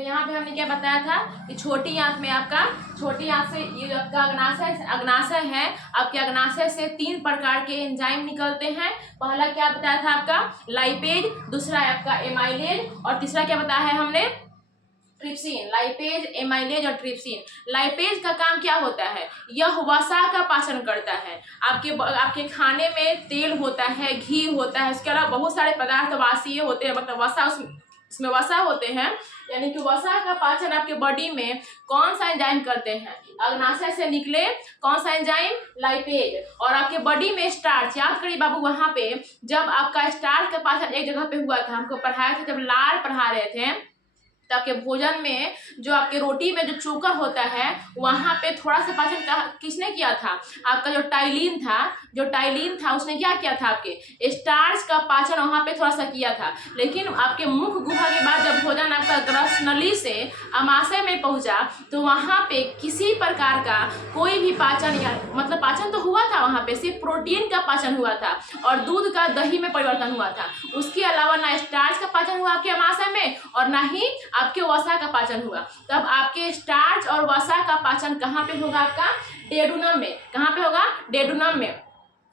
तो यहाँ पे हमने क्या बताया था कि छोटी आंत में आपका, छोटी आंत से ये आपका अग्नाशय है, आपके अग्नाशय से 3 प्रकार के एंजाइम निकलते हैं। पहला क्या बताया था आपका लाइपेज, दूसरा है आपका एमाइलेज और तीसरा क्या बताया है हमने ट्रिप्सिन। लाइपेज, एमाइलेज और ट्रिप्सिन। लाइपेज का काम क्या होता है, यह वसा का पाचन करता है। आपके खाने में तेल होता है, घी होता है, इसके अलावा बहुत सारे पदार्थ वासीय होते हैं, मतलब वसा उसमें वसा होते हैं, यानी कि वसा का पाचन आपके बॉडी में कौन सा एंजाइम करते हैं, अग्नाशय से निकले कौन सा एंजाइम, लाइपेज। और आपके बॉडी में स्टार्च, याद करिए बाबू वहां पे जब आपका स्टार्च का पाचन एक जगह पे हुआ था, हमको पढ़ाया था, जब लार पढ़ा रहे थे तो आपके भोजन में जो आपके रोटी में जो चोकर होता है वहां पे थोड़ा सा पाचन किसने किया था, आपका जो टाइलिन था उसने क्या किया था, आपके स्टार्च का पाचन वहां पे थोड़ा सा किया था। लेकिन आपके मुख गुहा के बाद जब भोजन आपका ग्रस नली से अमाशय में पहुंचा तो वहां पे किसी प्रकार का कोई भी पाचन, या मतलब पाचन तो हुआ था, वहां पे सिर्फ प्रोटीन का पाचन हुआ था और दूध का दही में परिवर्तन हुआ था। उसके अलावा ना स्टार्च का पाचन हुआ आपके अमाशय में और ना ही आपके वसा का पाचन हुआ। तब आपके स्टार्च और वसा का पाचन कहाँ पे होगा, आपका डेडुनम में। कहाँ पे होगा, डेडुनम में।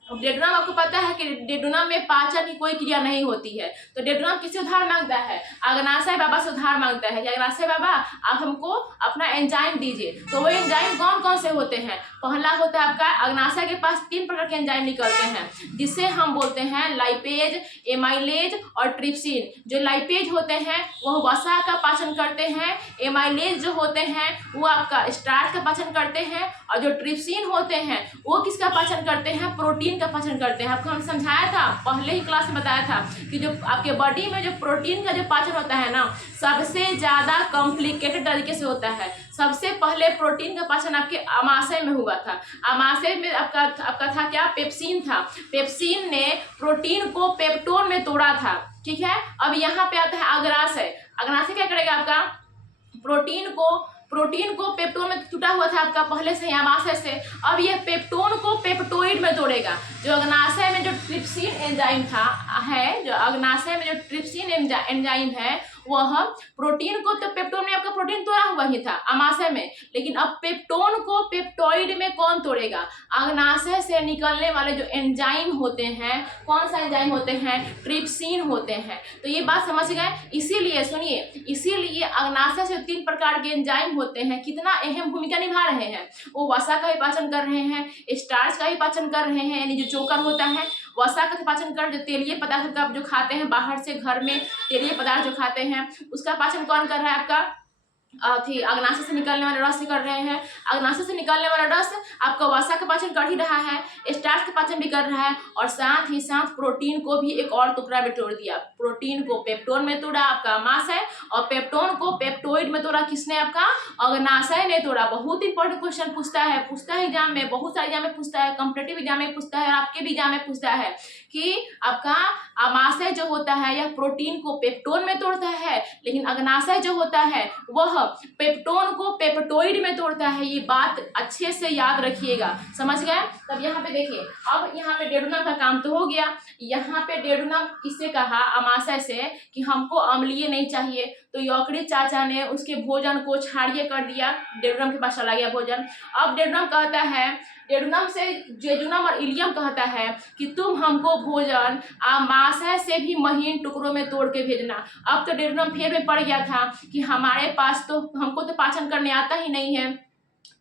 डेडुनम आपको पता है कि डेडुनम में पाचन की कोई क्रिया नहीं होती है, तो डेडुनम किससे उधार मांगता है, अग्नाशय बाबा से उधार मांगता है कि अग्नाशय बाबा आप हमको अपना एंजाइम दीजिए। तो वो एंजाइम कौन कौन से होते हैं, पहला होता है आपका अग्नाशय के पास 3 प्रकार के एंजाइम निकलते हैं जिसे हम बोलते हैं लाइपेज, एमाइलेज और ट्रिप्सिन। जो लाइपेज होते हैं वह वसा का पाचन करते हैं, एमाइलेज जो होते हैं वो आपका स्टार्च का पाचन करते हैं और जो ट्रिप्सिन होते हैं वो किसका पाचन करते हैं, प्रोटीन का पाचन करते हैं। आपको हम समझाया था, पहले ही क्लास में बताया था कि जो आपके बॉडी में जो प्रोटीन का जो पाचन होता है ना, सबसे ज्यादा कॉम्प्लिकेटेड तरीके से होता है। सबसे पहले प्रोटीन का पाचन आपके अमाशय में हुआ था। अमाशय में आपका था क्या, पेप्सिन था। पेप्सिन ने प्रोटीन को पेप्टोन में तोड़ा था, ठीक है। अब यहाँ पे आता है अग्नाशय। अग्नाशय क्या करेगा, आपका प्रोटीन को पेप्टोन में टूटा हुआ था आपका पहले से ही अमाशय से, अब ये पेप्टोन को पेप्टोइड में तोड़ेगा। जो अग्नाशय में जो ट्रिप्सिन एंजाइम जो अग्नाशय में जो ट्रिप्सिन एंजाइम है वह प्रोटीन को, तो पेप्टोन में आपका प्रोटीन तोड़ा हुआ ही था अमाशय में, लेकिन अब पेप्टोन को पेप्टोइड में कौन तोड़ेगा, अग्नाशय से निकलने वाले जो एंजाइम होते हैं, कौन सा एंजाइम होते हैं, ट्रिप्सिन होते हैं। तो ये बात समझ गए। इसीलिए सुनिए, इसीलिए अग्नाशय से 3 प्रकार के एंजाइम होते हैं, कितना अहम भूमिका निभा रहे हैं। वो वसा का भी पाचन कर रहे हैं, स्टार्च का भी पाचन कर रहे हैं, यानी जो चोकर होता है वसा का पाचन कर, जो तेलीय पदार्थ का जो खाते हैं बाहर से, घर में तेलीय पदार्थ जो खाते हैं उसका पाचन कौन कर रहा है, आपका अग्नाशय से निकलने वाले रस से कर रहे हैं। अग्नाशय से निकलने वाला रस आपका वसा का पाचन कर ही रहा है, स्टार्च का पाचन भी कर रहा है और साथ ही साथ प्रोटीन को भी एक और टुकड़ा में तोड़ दिया। प्रोटीन को पेप्टोन में तोड़ा आपका अमाशय और पेप्टोन को पेप्टोइड में तोड़ा किसने, आपका अग्नाशय ने तोड़ा। बहुत इंपॉर्टेंट क्वेश्चन पूछता है एग्जाम में, बहुत सारे एग्जाम में पूछता है, कॉम्पिटेटिव एग्जाम में पूछता है, आपके भी एग्जाम में पूछता है कि आपका अमाशय जो होता है यह प्रोटीन को पेप्टोन में तोड़ता है, लेकिन अग्नाशय जो होता है वह पेप्टोन को पेप्टोइड में तोड़ता है। ये बात अच्छे से याद रखिएगा, समझ गए। तब यहाँ पे देखिए, अब यहाँ पे डेडुनम का काम तो हो गया। यहाँ पे डेडुनम किससे कहा, अमाशय से, कि हमको अम्लीय नहीं चाहिए, तो यकृत चाचा ने उसके भोजन को क्षारीय कर दिया, डेडुनम के पास चला गया भोजन। अब डेडुनम कहता है, डेडुनम से जेजुनम और इलियम कहता है कि तुम हमको भोजन अमाशय से भी महीन टुकड़ों में तोड़ के भेजना। अब तो डेडुनम फेर में पड़ गया था कि हमारे पास तो, हमको तो पाचन करने आता ही नहीं है।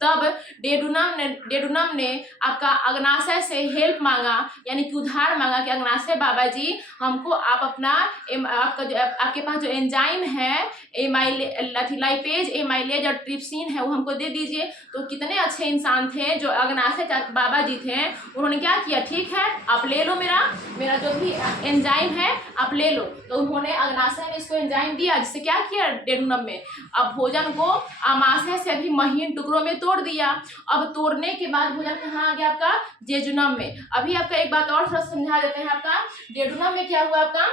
तब डेडुनम ने आपका अग्नाशय से हेल्प मांगा, यानी कि उधार मांगा कि अग्नाशय बाबा जी हमको आप अपना आपके पास जो एंजाइम है लाइपेज, एमाइलेज और ट्रिप्सिन है वो हमको दे दीजिए। तो कितने अच्छे इंसान थे जो अग्नाशय बाबा जी थे, उन्होंने क्या किया, ठीक है आप ले लो मेरा जो भी एंजाइम है आप ले लो। तो उन्होंने अग्नाशय ने इसको एंजाइम दिया, जिससे क्या किया डेडुनम में, अब भोजन को अमाशय से भी महीन टुकड़ों में तोड़ दिया। अब तोड़ने के बाद भोजन कहाँ आ गया, आपका जेजुनम में। अभी आपका एक बात और थोड़ा समझा देते हैं, आपका डेडुनम में क्या हुआ, आपका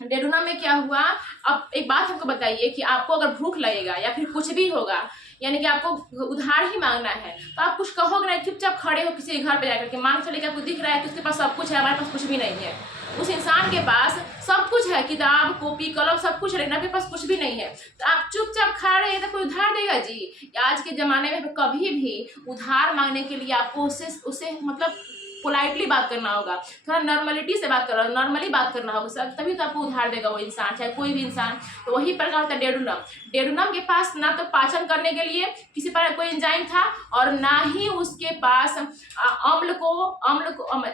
डेडुनम में क्या हुआ। अब एक बात हमको बताइए कि आपको अगर भूख लगेगा या फिर कुछ भी होगा यानी कि आपको उधार ही मांगना है, तो आप कुछ कहोगे नहीं, चुपचाप खड़े हो किसी के घर पे जाकर के, मान चले कि आपको दिख रहा है कि उसके पास सब कुछ है, हमारे पास कुछ भी नहीं है। उस इंसान के पास सब कुछ है, किताब कॉपी कलम सब कुछ है, लेकिन आपके पास कुछ भी नहीं है, तो आप चुपचाप खड़ा रहिए तो कोई उधार देगा जी? आज के ज़माने में कभी भी उधार मांगने के लिए आपको उससे मतलब पोलाइटली बात करना होगा, थोड़ा नॉर्मलिटी से बात करना, नॉर्मली बात करना होगा सर, तभी तो आपको उधार देगा वो इंसान, चाहे कोई भी इंसान। तो वही प्रकार होता है डेडुनम। डेडुनम के पास ना तो पाचन करने के लिए किसी पर कोई एंजाइम था, और ना ही उसके पास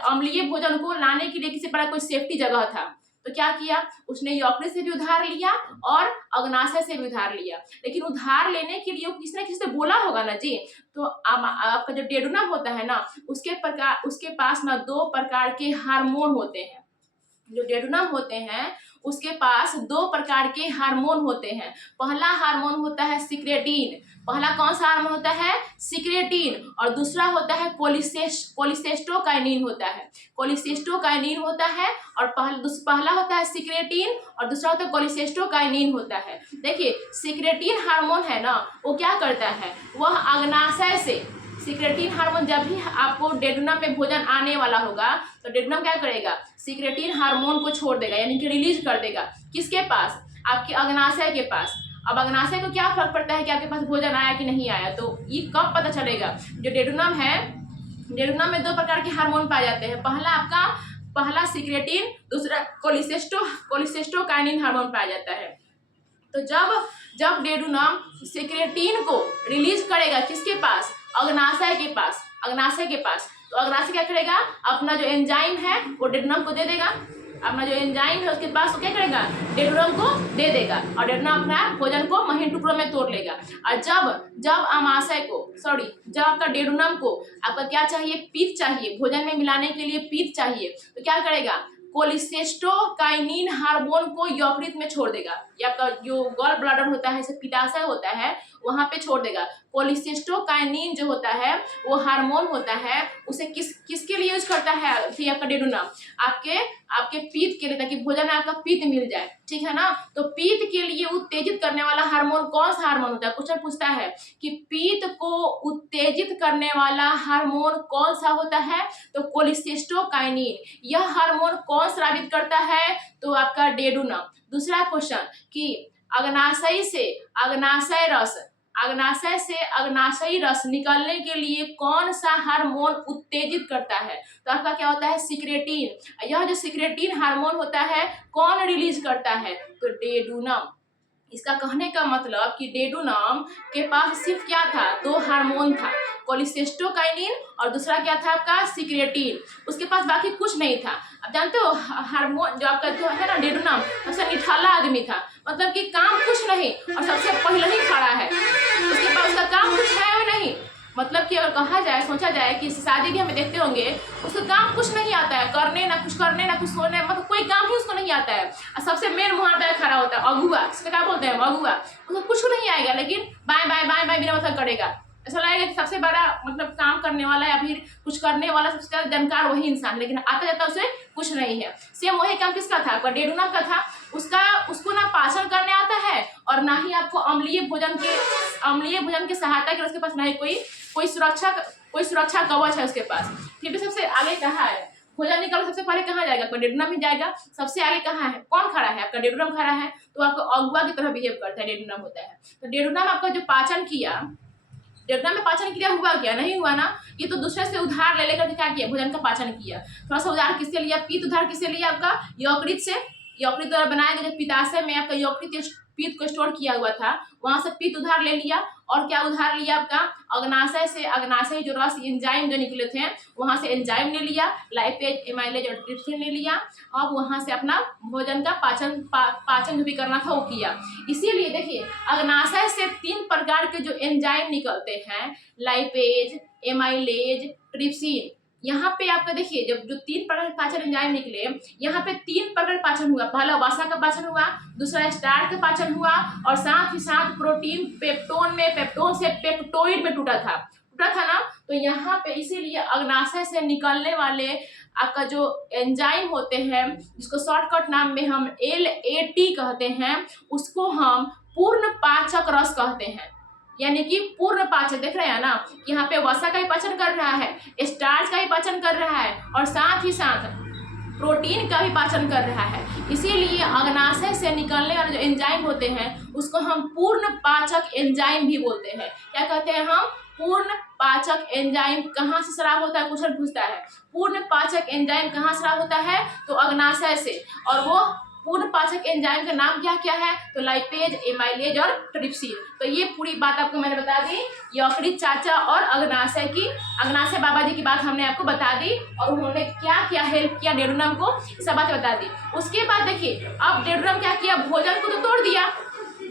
अम्लीय भोजन को लाने के लिए किसी पर कोई सेफ्टी जगह था। तो क्या किया उसने? यकृत से भी उधार लिया और अग्नाशय से भी उधार लिया, लेकिन उधार लेने के लिए किसी न किसी से बोला होगा ना जी। तो आपका जो डेडुनम होता है ना, उसके पास ना 2 प्रकार के हार्मोन होते हैं। जो डेडुनम होते हैं उसके पास 2 प्रकार के हार्मोन होते हैं। पहला हार्मोन होता है सिक्रेटिन। पहला कौन सा हार्मोन होता है? सिक्रेटिन। और दूसरा होता है कोलिसेस्टोकाइनिन होता है। कोलिसेस्टोकाइनिन होता है, और पहला होता है सिक्रेटिन और दूसरा होता है कोलिसेस्टोकाइनिन होता है। देखिए सिक्रेटिन हार्मोन है ना, वो क्या करता है? वह अग्नाशय से सिक्रेटिन हार्मोन, जब भी आपको डेडुनम में भोजन आने वाला होगा तो डेडुनम क्या करेगा? सिक्रेटिन हार्मोन को छोड़ देगा, यानी कि रिलीज कर देगा। किसके पास? आपके अग्नाशय के पास। अब अग्नाशय को क्या फर्क पड़ता है कि आपके पास भोजन आया कि नहीं आया? तो ये कब पता चलेगा? जो डेडुनम है, डेडुनम में 2 प्रकार के हार्मोन पाए जाते हैं। पहला सिक्रेटिन, दूसरा कोलिसेस्टोकाइनिन हार्मोन पाया जाता है। तो जब डेडुनम सिक्रेटिन को रिलीज करेगा किसके पास? अग्नाशय के पास। तो अग्नाशय क्या करेगा? अपना जो एंजाइम है वो डेडुनम को दे देगा। अपना जो एंजाइम है उसके पास वो क्या करेगा? डेडुनम को दे देगा, और डेडुनम अपना भोजन को महीन टुकड़ों में तोड़ लेगा। और जब आपका डेडुनम को आपका क्या चाहिए? पित्त चाहिए, भोजन में मिलाने के लिए पित्त चाहिए, तो क्या करेगा? कोलिसेस्टोकाइनिन हार्मोन को यकृत में छोड़ देगा, या आपका जो गॉल ब्लैडर होता है, पित्ताशय होता है, वहां पे छोड़ देगा। कोलिसेस्टोकाइनिन जो होता है वो हार्मोन होता है, उसे किसके लिए यूज करता है फिर आपका डेडुनम? आपके पित्त के लिए, ताकि भोजन में आपका पित्त मिल जाए, ठीक है ना। तो पित्त के लिए उत्तेजित करने वाला हार्मोन कौन सा हार्मोन होता है? क्वेश्चन पूछता है कि पित्त को उत्तेजित करने वाला हार्मोन कौन सा होता है? तो कोलिसेस्टोकाइनिन। यह हार्मोन कौन स्रावित करता है? तो आपका डेडुनम। दूसरा क्वेश्चन कि अग्नाशय से अग्नाशयी रस निकलने के लिए कौन सा हार्मोन उत्तेजित करता है? तो आपका क्या होता है? सिक्रेटिन। यह जो सिक्रेटिन हार्मोन होता है कौन रिलीज करता है? तो डेडुनम। इसका कहने का मतलब कि डेडुनम के पास सिर्फ क्या था? 2 हार्मोन था, कोलिसेस्टोकाइनिन और दूसरा क्या था आपका? सिक्रेटिन। उसके पास बाकी कुछ नहीं था। अब जानते हो हार्मोन जो आपका जो है ना डेडुनम, सबसे निठाला आदमी था, मतलब कि काम कुछ नहीं और सबसे पहले ही खड़ा है, उसके पास उसका काम कुछ है और नहीं। मतलब कि अगर कहा जाए, सोचा जाए कि शादी भी हमें देखते होंगे, उसका काम कुछ नहीं आता है, ना कुछ सोने, मतलब कोई काम ही उसको नहीं आता है। और सबसे मेन वहाँ पे खड़ा होता है अगुआ, इसका क्या बोलते हैं? अगुआ। उसको कुछ नहीं आएगा, लेकिन बाएं बाएं बिना मतलब करेगा। ऐसा लगेगा कि सबसे बड़ा मतलब काम करने वाला या फिर कुछ करने वाला सबसे ज्यादा जानकार वही इंसान, लेकिन आता जाता उसे कुछ नहीं है। सेम वही काम किसका था? आपका डेडुनम का था। उसको ना पाचन करने आता है, और ना ही आपको अम्लीय भोजन की सहायता के उसके पास ना ही कोई सुरक्षा कवच है उसके पास। फिर भी सबसे आगे कहा है भोजन निकल, सबसे पहले कहाँ जाएगा? आपका डेडुनम ही जाएगा। सबसे आगे कहाँ है? कौन खड़ा है? आपका डेडुनम खड़ा है, तो आपको अगुआ की तरह बिहेव करता है, डेडुनम होता है। तो डेडुनम आपका जो पाचन किया, डेडुनम में पाचन क्रिया हुआ क्या? नहीं हुआ ना। ये तो दूसरे से उधार ले लेकर क्या किया? भोजन का पाचन किया। थोड़ा सा उधार किससे लिया? पित्त उधार किससे लिया? आपका यकृत से। यकृत द्वारा बनाया गया पित्ताशय में आपका यकृत पित्त को स्टोर किया हुआ था, वहां से पित्त उधार ले लिया। और क्या उधार लिया? आपका अग्नाशय से, अग्नाशय जो रस एंजाइम जो निकले थे वहां से एंजाइम ले लिया, लाइपेज, एमाइलेज और ट्रिप्सिन ले लिया। अब वहां से अपना भोजन का पाचन जो भी करना था वो किया। इसीलिए देखिए अग्नाशय से 3 प्रकार के जो एंजाइम निकलते हैं, लाइपेज, एमाइलेज, ट्रिप्सिन। यहाँ पे आपका देखिए जब जो 3 प्रकार के पाचन एंजाइम निकले, यहाँ पे 3 प्रकार पाचन हुआ। पहला वसा का पाचन हुआ, दूसरा स्टार्च का पाचन हुआ, और साथ ही साथ प्रोटीन पेप्टोन से पेप्टोइड में टूटा था ना। तो यहाँ पे इसीलिए अग्नाशय से निकलने वाले आपका जो एंजाइम होते हैं, जिसको शॉर्टकट नाम में हम LAT कहते हैं, उसको हम पूर्ण पाचक रस कहते हैं। यानी कि पूर्ण पाचक। देख रहे हैं ना, यहाँ पे वसा का भी पाचन कर रहा है, स्टार्च का भी पाचन कर रहा है और साथ ही साथ प्रोटीन का भी पाचन कर रहा है। इसीलिए अग्नाशय से निकलने वाले जो एंजाइम होते हैं उसको हम पूर्ण पाचक एंजाइम भी बोलते हैं। क्या कहते हैं हम? पूर्ण पाचक एंजाइम। कहाँ से स्राव होता है? क्वेश्चन पूछता है पूर्ण पाचक एंजाइम कहाँ स्राव होता है? तो अग्नाशय से। और वो पूर्ण पाचक एंजाइम का नाम क्या क्या है? तो लाइपेज, एमाइलेज और ट्रिप्सिन। तो ये पूरी बात आपको मैंने बता दी, यकृत चाचा और अग्नाशय की, अग्नाशय बाबा जी की बात हमने आपको बता दी और उन्होंने क्या क्या हेल्प किया डेडोनम को, ये सब बातें बता दी। उसके बाद देखिए अब डेडोनम क्या किया, भोजन को तो तोड़ दिया।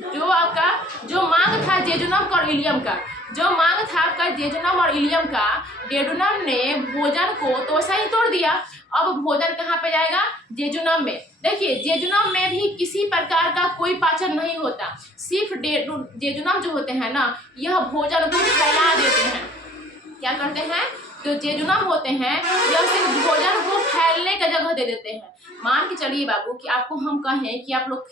जो आपका जो मांग था जेजुनम और इलियम का, जो मांग था आपका जेजुनम और इलियम का, डेडोनम ने भोजन को तो वैसा ही तोड़ दिया। अब भोजन कहाँ पे जाएगा? जेजुनम में। देखिए जेजुनम में भी किसी प्रकार का कोई पाचन नहीं होता, सिर्फ जेजुनम जो होते हैं ना, यह भोजन को फैला देते हैं। क्या करते हैं? जो जेजुनम होते हैं यह सिर्फ भोजन को फैलने का जगह दे देते हैं। मान के चलिए बाबू कि आपको हम कहें कि आप लोग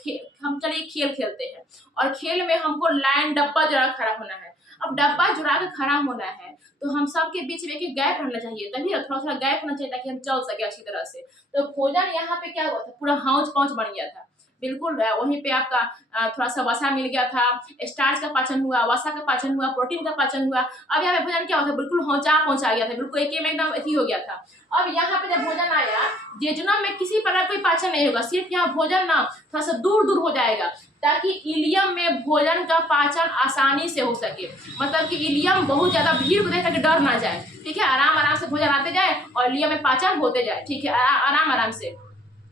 हम चलिए खेल खेलते हैं और खेल में हमको लाइन डब्बा जुड़ा खड़ा होना है। अब डब्बा जुड़ा के खड़ा होना है तो हम सबके बीच में एक गैप रहना चाहिए, तभी थोड़ा थोड़ा गैप होना चाहिए ताकि हम चल सके अच्छी तरह से। तो भोजन यहाँ पे क्या हुआ था, पूरा हौच पौच बन गया था। बिल्कुल वहीं पे आपका थोड़ा सा वसा मिल गया था, स्टार्च का पाचन हुआ, वसा का पाचन हुआ, प्रोटीन का पाचन हुआ। अब यहाँ पे भोजन क्या होता है, बिल्कुल हौचा पहुंचा गया था, बिल्कुल एक में एकदम अथी हो गया था। अब यहाँ पे जब भोजन आया, जेजुनम में किसी प्रकार कोई पाचन नहीं होगा, सिर्फ यहाँ भोजन ना थोड़ा सा दूर दूर हो जाएगा ताकि इलियम में भोजन का पाचन आसानी से हो सके। मतलब कि इलियम बहुत ज्यादा भीड़ को देख करके डर ना जाए, ठीक है, आराम आराम से भोजन आते जाए और इलियम में पाचन होते जाए, ठीक है, आराम आराम से।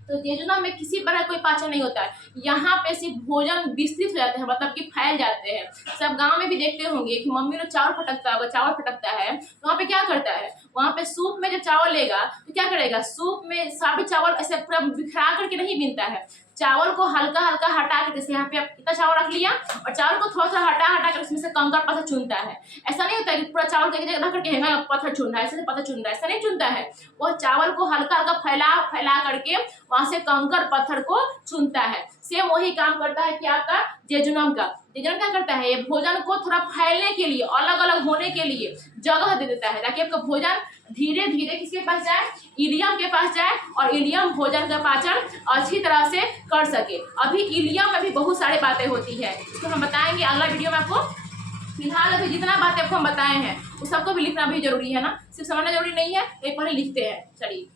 तो जेजुनम में किसी प्रकार कोई पाचन नहीं होता है, यहाँ पे सिर्फ भोजन विस्तृत हो जाते हैं, मतलब कि फैल जाते हैं। सब गांव में भी देखते होंगे कि मम्मी लोग चावल फटकता होगा, चावल फटकता है तो वहाँ पे क्या करता है, वहाँ पे सूप में जब चावल लेगा तो क्या करेगा, सूप में सारे चावल ऐसे पूरा बिखरा करके नहीं बीनता है, चावल को हल्का हल्का हटा के, जैसे यहाँ पे आप इतना चावल रख लिया और चावल को थोड़ा सा हटा हटा कर उसमें से कंकर पत्थर चुनता है। ऐसा नहीं होता कि पूरा चावल की जगह रख करके पत्थर चुन रहा है, ऐसे पत्थर चुन रहा है, ऐसा नहीं चुनता है। वो चावल को हल्का हल्का फैला फैला करके वहां से कंकर पत्थर को चुनता है। सेम वही काम करता है कि आपका जेजुनम का। जेजुनम क्या करता है, ये भोजन को थोड़ा फैलने के लिए, अलग अलग होने के लिए जगह दे देता है ताकि आपका भोजन धीरे धीरे किसके पास जाए, इलियम के पास जाए और इलियम भोजन का पाचन अच्छी तरह से कर सके। अभी इलियम में भी बहुत सारी बातें होती है, तो हम बताएंगे अगला वीडियो में आपको। फिलहाल अभी जितना बातें आपको हम बताए हैं उस सबको भी लिखना भी जरूरी है ना, सिर्फ समझना जरूरी नहीं है, एक पहले लिखते हैं। चलिए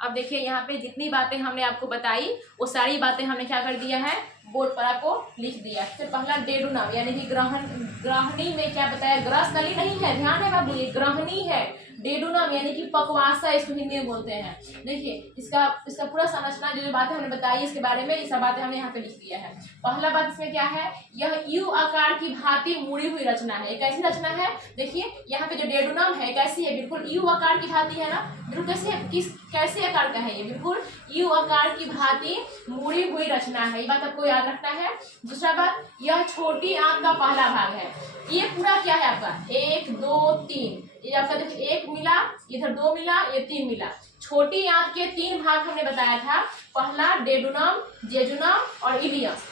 अब देखिए यहाँ पे जितनी बातें हमने आपको बताई वो सारी बातें हमने क्या कर दिया है, बोर्ड पर आपको लिख दिया। फिर पहला डेडोनम यानी कि ग्रहणी में क्या बताया, ग्रस नली नहीं है, ध्यान है बाबू, ये ग्रहणी है। डेडोनम यानी कि पकवासा इसको हिंदी में बोलते हैं। देखिए इसका पूरा संरचना जो बातें हमने बताई इसके बारे में, ये सब बातें हमने यहाँ पे लिख दिया है। पहला बात इसमें क्या है, यह यू आकार की भांति मुड़ी हुई रचना है। एक ऐसी रचना है, देखिए यहाँ पे जो डेडोनम है कैसी है, बिल्कुल यू आकार की भांति है ना, बिल्कुल कैसे आकार का है, ये बिल्कुल यू आकार की भांति मुड़ी हुई रचना है, ये बात आपको याद रखना है। दूसरा बात, यह छोटी आंत का पहला भाग है। ये पूरा क्या है आपका, 1 2 3, ये आपका देखिए 1 मिला, इधर 2 मिला, ये 3 मिला। छोटी आंत के 3 भाग हमने बताया था, पहला डेडोनम, जेजुनम और इलियम।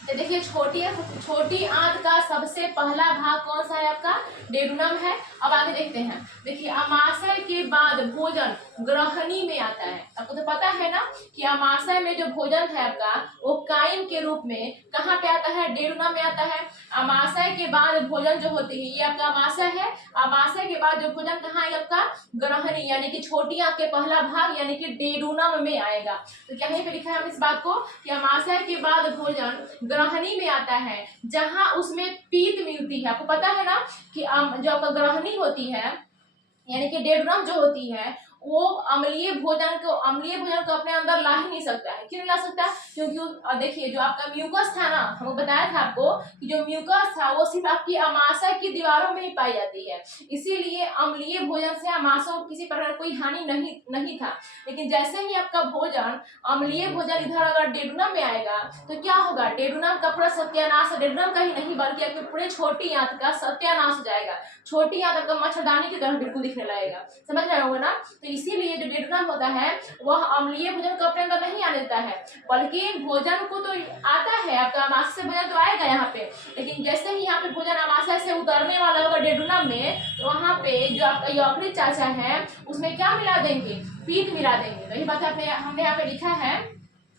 तो देखिए छोटी आंत का सबसे पहला भाग कौन सा है आपका, डेडोनम है। अब आगे देखते हैं, देखिए अमाशय के बाद भोजन ग्रहणी में आता है। आपको तो पता है ना कि अमाशय में जो भोजन है आपका वो कायम के रूप में कहाँ पे आता है, डेडोनम में आता है। अमाशय के बाद भोजन जो होती है ये आपका अमाशय है, अमाशय के बाद जो भोजन कहाँ है आपका, ग्रहणी यानी कि छोटी आंत के पहला भाग यानी कि डेडोनम में आएगा। तो क्या यहीं पे लिखा है हम इस बात को कि अमाशय के बाद भोजन ग्रहणी में आता है जहां उसमें पीत मिलती है। आपको पता है ना कि जो आपका ग्रहणी होती है यानी कि डेडोनम जो होती है वो अम्लीय भोजन को अपने अंदर ला ही नहीं सकता है। क्यों नहीं ला सकता, क्योंकि देखिए जो आपका म्यूकस था ना, हमको बताया था आपको कि जो म्यूकस था वो सिर्फ आपकी अमाशय की दीवारों में ही पाई जाती है, इसीलिए अम्लीय भोजन से अमाशय को किसी प्रकार कोई हानि नहीं था। लेकिन जैसे ही आपका भोजन अम्लीय भोजन इधर अगर डेडोनम में आएगा तो क्या होगा, डेडोनम का पूरा सत्यानाश, डेडोनम का ही नहीं बल्कि आपके पूरे छोटी आंत का सत्यानाश हो जाएगा। छोटी आंत आपका मच्छरदानी की तरह बिल्कुल दिखने लगेगा, समझ रहे होंगे ना। तो तो इसीलिए जो डेडुनम होता है वह अम्लीय भोजन को अपने अंदर नहीं आने देता है, बल्कि भोजन को तो आता है, आपका अमाशय से भोजन तो आएगा यहाँ पे, लेकिन जैसे ही यहाँ पे भोजन अमाशय से उतरने वाला होगा डेडुनम में, तो वहाँ पे जो आपका यकृत चाचा है उसमें क्या मिला देंगे, पीत मिला देंगे। तो यही बात हमने यहाँ पे लिखा है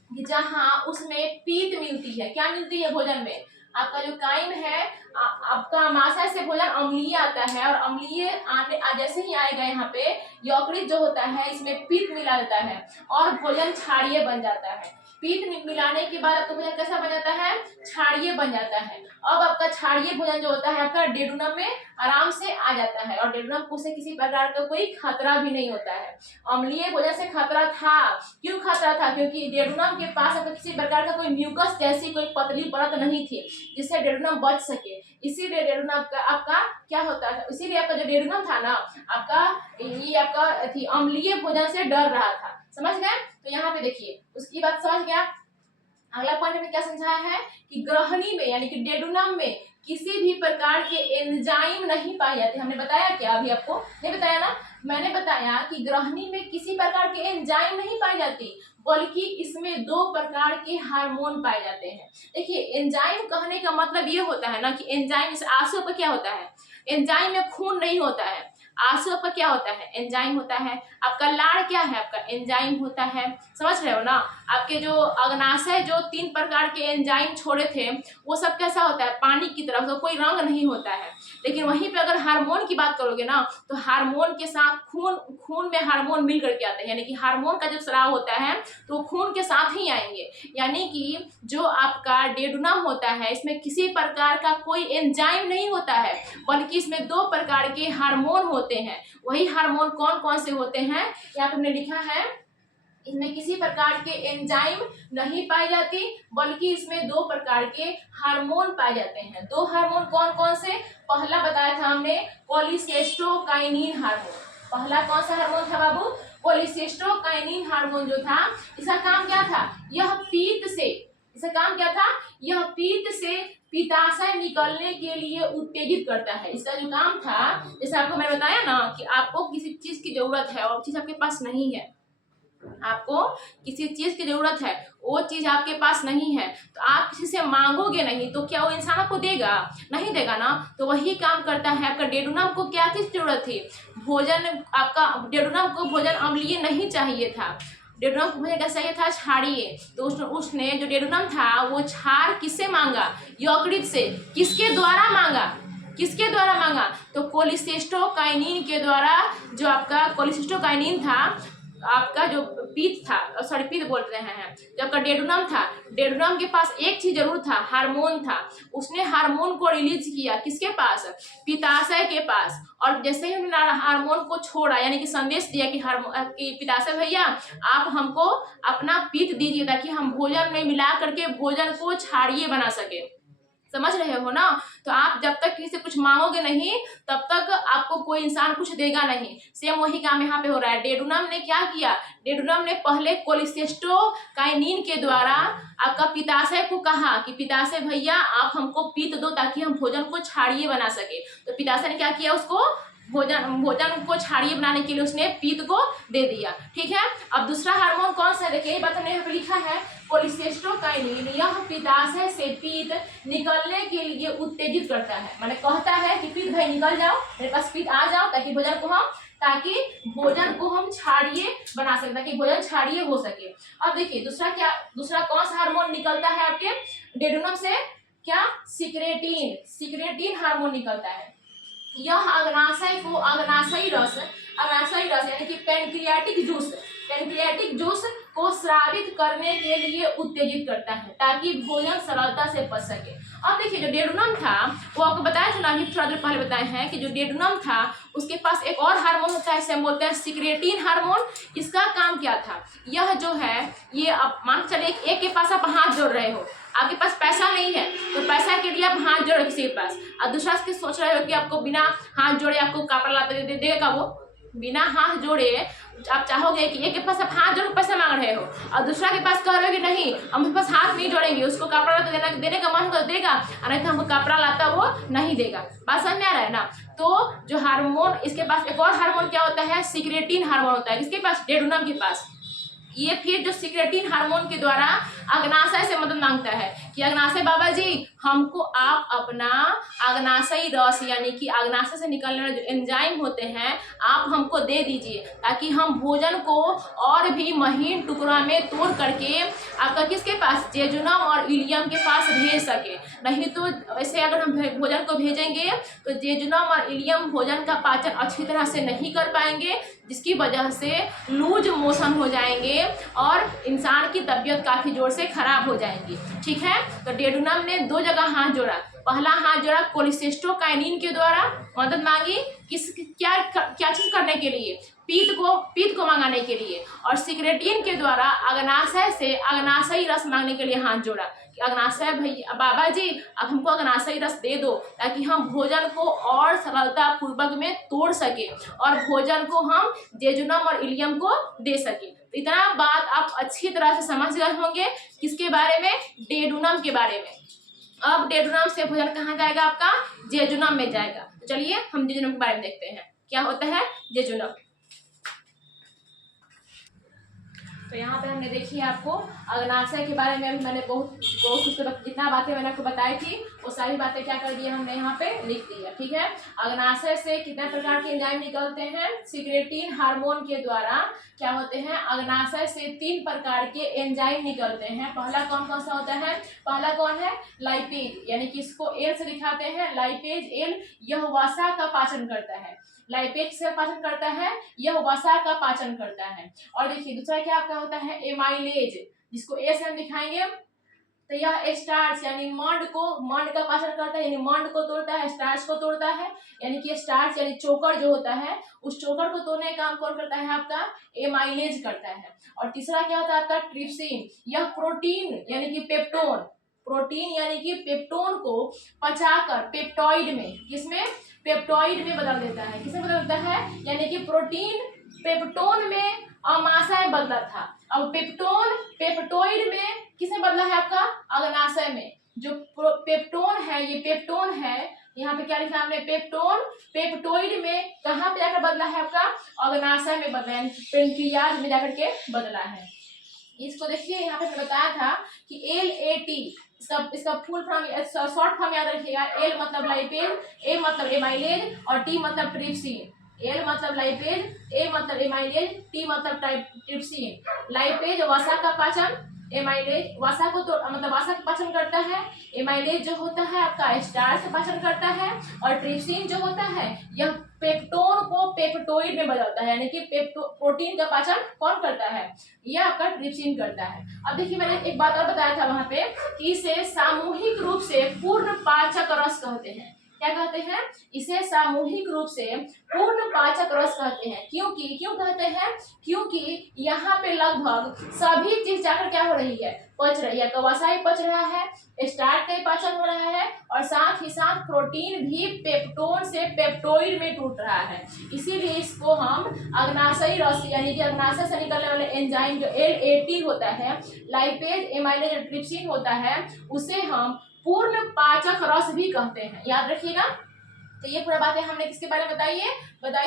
कि जहाँ उसमें पीत मिलती है, क्या मिलती है भोजन में, आपका जो काइम है, आपका अमाशय से भोजन अम्लीय आता है, और अम्लीय आने जैसे ही आएगा यहाँ पे यकृत जो होता है इसमें पीत मिला देता है और भोजन क्षारीय बन जाता है। पीत मिलाने के बाद आपका भोजन कैसा बन जाता है, क्षारीय बन जाता है। अब आपका क्षारीय भोजन जो होता है आपका डेडुनम में आराम से आ जाता है, और डेडुनम को से किसी प्रकार का कोई खतरा भी नहीं होता है। अम्लीय भोजन से खतरा था, क्यों खतरा था, क्योंकि डेडुनम के पास आपका किसी प्रकार का कोई म्यूकस जैसी कोई पतली परत नहीं थी जिससे डेडुनम बच सके, इसीलिए डेडुनम का आपका क्या होता है, इसीलिए आपका जो डेडुनम था ना आपका, ये आपका अम्लीय भोजन से डर रहा था। समझ गए? तो यहाँ पे देखिए उसकी बात समझ गया। अगला पॉइंट में क्या समझाया है कि ग्रहणी में यानी कि डेडुनम में किसी भी प्रकार के एंजाइम नहीं पाए जाते। हमने बताया क्या, अभी आपको नहीं बताया ना, मैंने बताया कि ग्रहणी में किसी प्रकार के एंजाइम नहीं पाई जाती, बल्कि इसमें 2 प्रकार के हार्मोन पाए जाते हैं। देखिए एंजाइम कहने का मतलब ये होता है ना कि एंजाइम, इस आंसू पर क्या होता है, एंजाइम में खून नहीं होता है, आंसू पर क्या होता है, एंजाइम होता है। आपका लार क्या है, आपका एंजाइम होता है। समझ रहे हो ना? आपके जो अग्नाशय जो 3 प्रकार के एंजाइम छोड़े थे वो सब कैसा होता है, पानी की तरफ, तो कोई रंग नहीं होता है। लेकिन वहीं पे अगर हार्मोन की बात करोगे ना तो हार्मोन के साथ खून में हार्मोन मिल करके आते हैं, यानी कि हार्मोन का जब स्राव होता है तो खून के साथ ही आएंगे। यानी कि जो आपका डेडुनम होता है इसमें किसी प्रकार का कोई एंजाइम नहीं होता है, बल्कि इसमें 2 प्रकार के हार्मोन होते हैं। वही हार्मोन कौन कौन से होते हैं यहाँ पे हमने लिखा है, इसमें किसी प्रकार के एंजाइम नहीं पाई जाती, बल्कि इसमें 2 प्रकार के हार्मोन पाए जाते हैं। 2 हार्मोन कौन कौन से, पहला बताया था हमने कोलिसिस्टोकाइनिन हार्मोन। पहला कौन सा हार्मोन था बाबू, कोलिसिस्टोकाइनिन हार्मोन जो था, इसका काम क्या था, यह पीत से, इसका काम क्या था, यह पीत से पित्ताशय निकलने के लिए उत्तेजित करता है। इसका जो काम था, जैसे आपको मैंने बताया ना कि आपको किसी चीज की जरूरत है और चीज आपके पास नहीं है, आपको किसी चीज की जरूरत है, वो चीज आपके पास नहीं है, तो आप किसी से मांगोगे नहीं तो क्या वो इंसान आपको देगा, नहीं देगा ना। तो वही काम करता है आपका डेडुनम को। क्या चीज जरूरत थी, भोजन, आपका डेडुनम को भोजन अम्लीय नहीं चाहिए था, डेडुनम को भोजन क्या चाहिए था, क्षारीय। तो उसने जो डेडुनम था वो क्षार किससे मांगा, यकृत से। किसके द्वारा मांगा, किसके द्वारा मांगा, तो कोलिसिस्टोकाइनिन के द्वारा। जो आपका कोलिसिस्टोकाइनिन था, आपका जो पीत था, सॉरी पीत बोल रहे हैं, जो आपका डेडुनम था, डेडुनम के पास एक चीज जरूर था, हार्मोन था। उसने हार्मोन को रिलीज किया किसके पास, पित्ताशय के पास। और जैसे ही उन्होंने हार्मोन को छोड़ा, यानी कि संदेश दिया कि पित्ताशय भैया आप हमको अपना पीत दीजिए ताकि हम भोजन में मिला करके भोजन को क्षारीय बना सके। समझ रहे हो ना? तो आप जब तक किसी से कुछ मांगोगे नहीं तब तक आपको कोई इंसान कुछ देगा नहीं। सेम वही काम यहाँ पे हो रहा है। डेडुनम ने क्या किया, डेडुनम ने पहले कोलिसिस्टोकाइनिन के द्वारा आपका पित्ताशय को कहा कि पित्ताशय भैया आप हमको पीत दो ताकि हम भोजन को क्षारीय बना सके। तो पित्ताशय ने क्या किया, उसको भोजन को क्षारीय बनाने के लिए उसने पीत को दे दिया। ठीक है, अब दूसरा हार्मोन कौन सा है, देखिए ये बात हमने यहाँ पे लिखा है, कोलिसिस्टोकाइनिन। यह पित्ताशय से पीत निकलने के लिए उत्तेजित करता है, माने कहता है कि पीत भाई निकल जाओ, मेरे पास पीत आ जाओ ताकि भोजन को हम क्षारीय बना सके, ताकि भोजन क्षारीय हो सके। अब देखिए दूसरा कौन सा हार्मोन निकलता है आपके डेडुनम से, क्या, सिक्रेटिन हार्मोन निकलता है। यह अग्नाशयी रस यानी कि पैंक्रियाटिक जूस को स्रावित करने के लिए उत्तेजित करता है ताकि भोजन सरलता से पच सके। अब देखिए जो डेडुनम था वो आपको बताया था ना, अभी थोड़ा देर पहले बताए हैं कि जो डेडुनम था उसके पास एक और हार्मोन होता है, इसे हम बोलते हैं सिक्रेटिन हार्मोन। इसका काम क्या था, यह जो है ये आप मान चलिए एक के पास आप हाथ जोड़ रहे हो, आपके पास पैसा नहीं है तो पैसा के लिए आप हाथ जोड़े किसी के पास, और दूसरा के सोच रहे हो कि आपको बिना हाथ जोड़े आपको कपड़ा लाते देगा, वो बिना हाथ जोड़े आप चाहोगे कि एक के पास आप हाथ जोड़ पैसा मांग रहे हो और दूसरा के पास कह रहे हो कि नहीं हम उसके पास हाथ नहीं जोड़ेंगे, उसको कपड़ा लाता देने का मन होगा देगा, और नहीं तो हमको कपड़ा लाता वो नहीं देगा। बात समझ में आ रहा है ना? तो जो हार्मोन, इसके पास एक और हार्मोन क्या होता है, सिक्रेटिन हार्मोन होता है, किसके पास, डेडोनम के पास। ये फिर जो सिक्रेटिन हार्मोन के द्वारा अग्नाशय से मदद मांगता है कि अग्नाशय बाबा जी हमको आप अपना अग्नाशयी रस यानी कि अग्नाशय से निकलने वाले जो एंजाइम होते हैं आप हमको दे दीजिए, ताकि हम भोजन को और भी महीन टुकड़ा में तोड़ करके आपका किसके पास, जेजुनम और इलियम के पास भेज सके। नहीं तो वैसे अगर हम भोजन को भेजेंगे तो जेजुनम और इलियम भोजन का पाचन अच्छी तरह से नहीं कर पाएंगे, जिसकी वजह से लूज मोशन हो जाएंगे और इंसान की तबीयत काफ़ी जोर से खराब हो जाएगी। ठीक है, तो डेडोनम ने 2 जगह हाथ जोड़ा। पहला हाथ जोड़ा कोलिसिस्टोकाइनिन के द्वारा मदद मांगी, क्या चीज़ करने के लिए, पीत को मंगाने के लिए, और सिक्रेटिन के द्वारा अग्नाशय से अग्नाशयी रस मांगने के लिए हाथ जोड़ा कि अग्नाशय भैया बाबा जी अब हमको अग्नाशयी रस दे दो, ताकि हम भोजन को और सरलता पूर्वक में तोड़ सके और भोजन को हम जेजुनम और इलियम को दे सके। तो इतना बात आप अच्छी तरह से समझ गए होंगे किसके बारे में, डेडोनम के बारे में। अब डेडोनम से भोजन कहाँ जाएगा, आपका जेजुनम में जाएगा। तो चलिए हम जेजुनम के बारे में देखते हैं क्या होता है जेजुनम। तो यहाँ पे हमने देखी आपको अग्नाशय के बारे में, अभी मैंने बहुत कुछ जितना बातें मैंने आपको बताई थी वो सारी बातें क्या कर दी हमने यहाँ पे लिख दी है। ठीक है, अग्नाशय से कितने प्रकार के एंजाइम निकलते हैं, सिक्रेटिन हार्मोन के द्वारा क्या होते हैं, अग्नाशय से 3 प्रकार के एंजाइम निकलते हैं। पहला कौन कौन सा होता है, पहला कौन है, लाइपेज, यानी कि इसको एल से दिखाते हैं, लाइपेज एल, यह वसा का पाचन करता है। लाइपेज से पाचन करता है, यह वसा का पाचन करता है। और देखिए दूसरा क्या आपका होता है, एमाइलेज, जिसको ए से हम दिखाएंगे, तो यह स्टार्च यानी मंड का पाचन करता है, यानी मंड को तोड़ता है, स्टार्च को तोड़ता है, यानी कि स्टार्च यानी चोकर जो होता है उस चोकर को तोड़ने का काम कौन करता है, आपका एमाइलेज करता है। और तीसरा क्या होता है आपका ट्रिप्सिन, यह प्रोटीन यानी कि प्रोटीन यानी कि पेप्टोन को पचाकर पेप्टॉइड में, किसमें, पेप्टॉइड में बदल देता है। किसमें बदल देता है, यानी कि प्रोटीन पेप्टोन में अमाशय बदला था, अब पेप्टोन पेप्टोइड में किसमें बदला है, आपका अग्नाशय में। जो पेप्टोन है, ये पेप्टोन है, यहाँ पे क्या लिखा है हमने, पेप्टोन पेप्टोइड में कहाँ पे जाकर बदला है, आपका अग्नाशय में बदला है, पेनक्रियाज में जाकर के बदला है। इसको देखिए यहाँ पे बताया था कि LAT, इसका फुल फॉर्म शॉर्ट फॉर्म याद रखिएगा, एल मतलब लाइपेज, ए मतलब एमाइलेज और टी मतलब ट्रिप्सिन। एल मतलब लाइपेज, ए मतलब एमाइलेज, टी मतलब ट्रिप्सिन। लाइपेज वसा का पाचन, एमाइलेज वसा को मतलब वसा का पाचन करता है, एमाइलेज जो होता है आपका स्टार्च का पाचन करता है, और ट्रिप्सिन जो होता है यह पेप्टोन को पेप्टोइड में बदलता है, यानी कि प्रोटीन का पाचन कौन करता है, यह आपका ट्रिप्सिन करता है। अब देखिए मैंने एक बात और बताया था वहां पे कि इसे सामूहिक रूप से पूर्ण पाचक रस कहते हैं। क्या कहते हैं, इसे सामूहिक रूप से पूर्ण पाचक रस कहते हैं। क्यों कहते हैं, क्योंकि यहाँ पे लगभग सभी चीज जाकर क्या हो रही है, पच रही है। तो वसा ही पच रहा है, स्टार्च का पाचन हो रहा है, और साथ ही साथ प्रोटीन भी पेप्टोन से पेप्टोइड में टूट रहा है। इसीलिए इसको हम अग्नाशयी रस यानी कि अग्नाशय से निकलने वाले एंजाइम जो LAT होता है, लाइपेज एमाइलेज ट्रिप्सिन होता है, उसे हम पूर्ण पाचक रस भी कहते हैं, याद रखिएगा। तो ये पूरा बातें हमने किसके बारे में बताई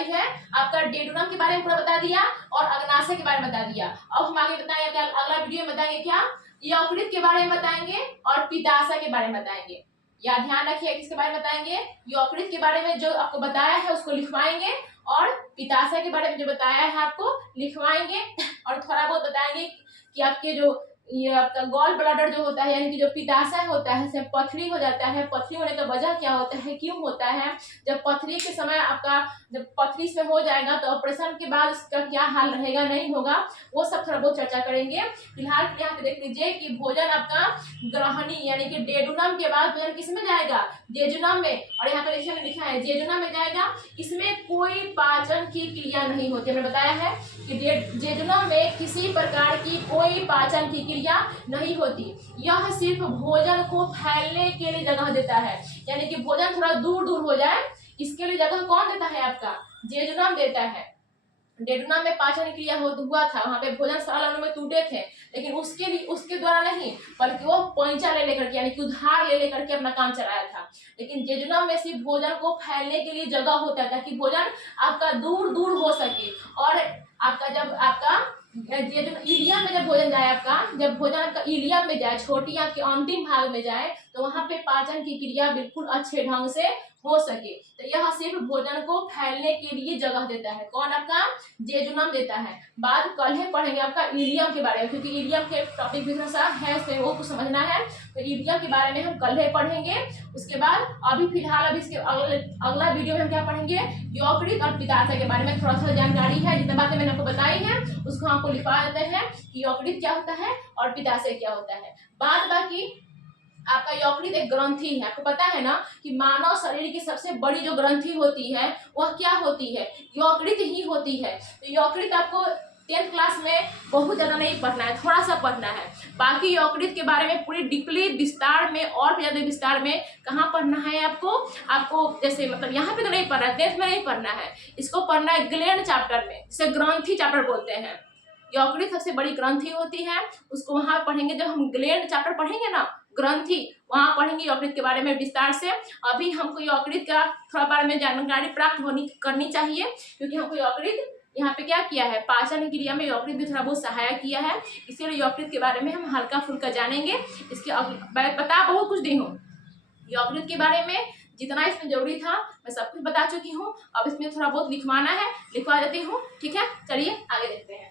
है, आपका डेडोनम के बारे में पूरा बता दिया और अग्नाशय के बारे में बता दिया। अब हम आगे बताएंगे, अगला वीडियो में बताएंगे क्या, यकृत के बारे में बताएंगे और पित्ताशय के बारे में बताएंगे। या ध्यान रखिए किसके बारे में बताएंगे, यकृत के बारे में जो आपको बताया है उसको लिखवाएंगे, और पित्ताशय के बारे में जो बताया है आपको लिखवाएंगे, और थोड़ा बहुत बताएंगे कि आपके जो ये आपका गॉल ब्लैडर जो होता है, यानी कि जो पित्ताशय होता है, जब पथरी हो जाता है, पथरी होने का वजह क्या होता है, क्यों होता है, जब पथरी के समय आपका जब पथरी से हो जाएगा तो ऑपरेशन के बाद इसका क्या हाल रहेगा, नहीं होगा, वो सब थोड़ा बहुत चर्चा करेंगे। फिलहाल यहाँ पे देख लीजिए कि भोजन आपका ग्रहणी यानी कि डेडोनम के बाद भोजन किस में जाएगा, जेजुनम में। और यहाँ पे देखिए लिखा है जेजुनम में जाएगा, इसमें कोई पाचन की क्रिया नहीं होती। हमने बताया है कि जेजुनम में किसी प्रकार की कोई पाचन की क्रिया नहीं होती, यह सिर्फ भोजन को फैलने के लिए जगह देता है, यानी कि भोजन थोड़ा दूर हो जाए इसके लिए जगह कौन देता है, आपका जेजुनम देता है। डेडुना में पाचन क्रिया हुआ था, वहाँ पे भोजन सरल अणु में टूटे थे, लेकिन उसके लिए उसके द्वारा नहीं, बल्कि वो पैंचा ले लेकर के यानी कि उधार ले लेकर के अपना काम चलाया था। लेकिन जेजुनम में सिर्फ भोजन को फैलने के लिए जगह होता है ताकि भोजन आपका दूर दूर हो सके। और आपका जब आपका इलियम में जब भोजन जाए आपका, जब भोजन आपका इलियम में जाए, छोटी आंत के अंतिम भाग में जाए, तो वहां पे पाचन की क्रिया बिल्कुल अच्छे ढंग से हो सके। तो यह सिर्फ भोजन को फैलने के लिए जगह देता है। कौन? आपका जेजुनम देता है। बात कल ही पढ़ेंगे आपका इलियम के बारे में, क्योंकि इलियम के टॉपिक भी थोड़ा सा है, उससे वो कुछ समझना है, तो इलियम के बारे में हम कल ही पढ़ेंगे। उसके बाद अभी फिलहाल अभी इसके अगला वीडियो में हम क्या पढ़ेंगे, यकृत और पित्ताशय के बारे में थोड़ा सा जानकारी है। जितनी बातें मैंने आपको बताई है उसको हमको लिखवा देते हैं कि यकृत क्या होता है और पित्ताशय क्या होता है। बाद बाकी आपका यकृत एक ग्रंथि है। आपको पता है ना कि मानव शरीर की सबसे बड़ी जो ग्रंथि होती है वह क्या होती है, यकृत ही होती है। तो यकृत आपको 10th क्लास में बहुत ज़्यादा नहीं पढ़ना है, थोड़ा सा पढ़ना है। बाकी यकृत के बारे में पूरी डीपली विस्तार में और भी ज़्यादा विस्तार में कहाँ पढ़ना है आपको जैसे मतलब यहाँ पे तो नहीं पढ़ना है, 10th में नहीं पढ़ना है, इसको पढ़ना है ग्लैंड चैप्टर में, जिसे ग्रंथि चैप्टर बोलते हैं। यकृत सबसे बड़ी ग्रंथि होती है, उसको वहां पढ़ेंगे। जब हम ग्लैंड चैप्टर पढ़ेंगे ना, ग्रंथि, वहां पढ़ेंगे यकृत के बारे में विस्तार से। अभी हमको यकृत का थोड़ा बारे में जानकारी प्राप्त करनी चाहिए, क्योंकि हमको यकृत यहाँ पे क्या किया है, पाचन क्रिया में यकृत भी थोड़ा बहुत सहायक किया है, इसीलिए यकृत के बारे में हम हल्का फुल्का जानेंगे। इसके बता बहुत कुछ दी हूँ यकृत के बारे में, जितना इसमें जरूरी था मैं सब कुछ बता चुकी हूँ। अब इसमें थोड़ा बहुत लिखवाना है, लिखवा देती हूँ, ठीक है। चलिए आगे देखते हैं।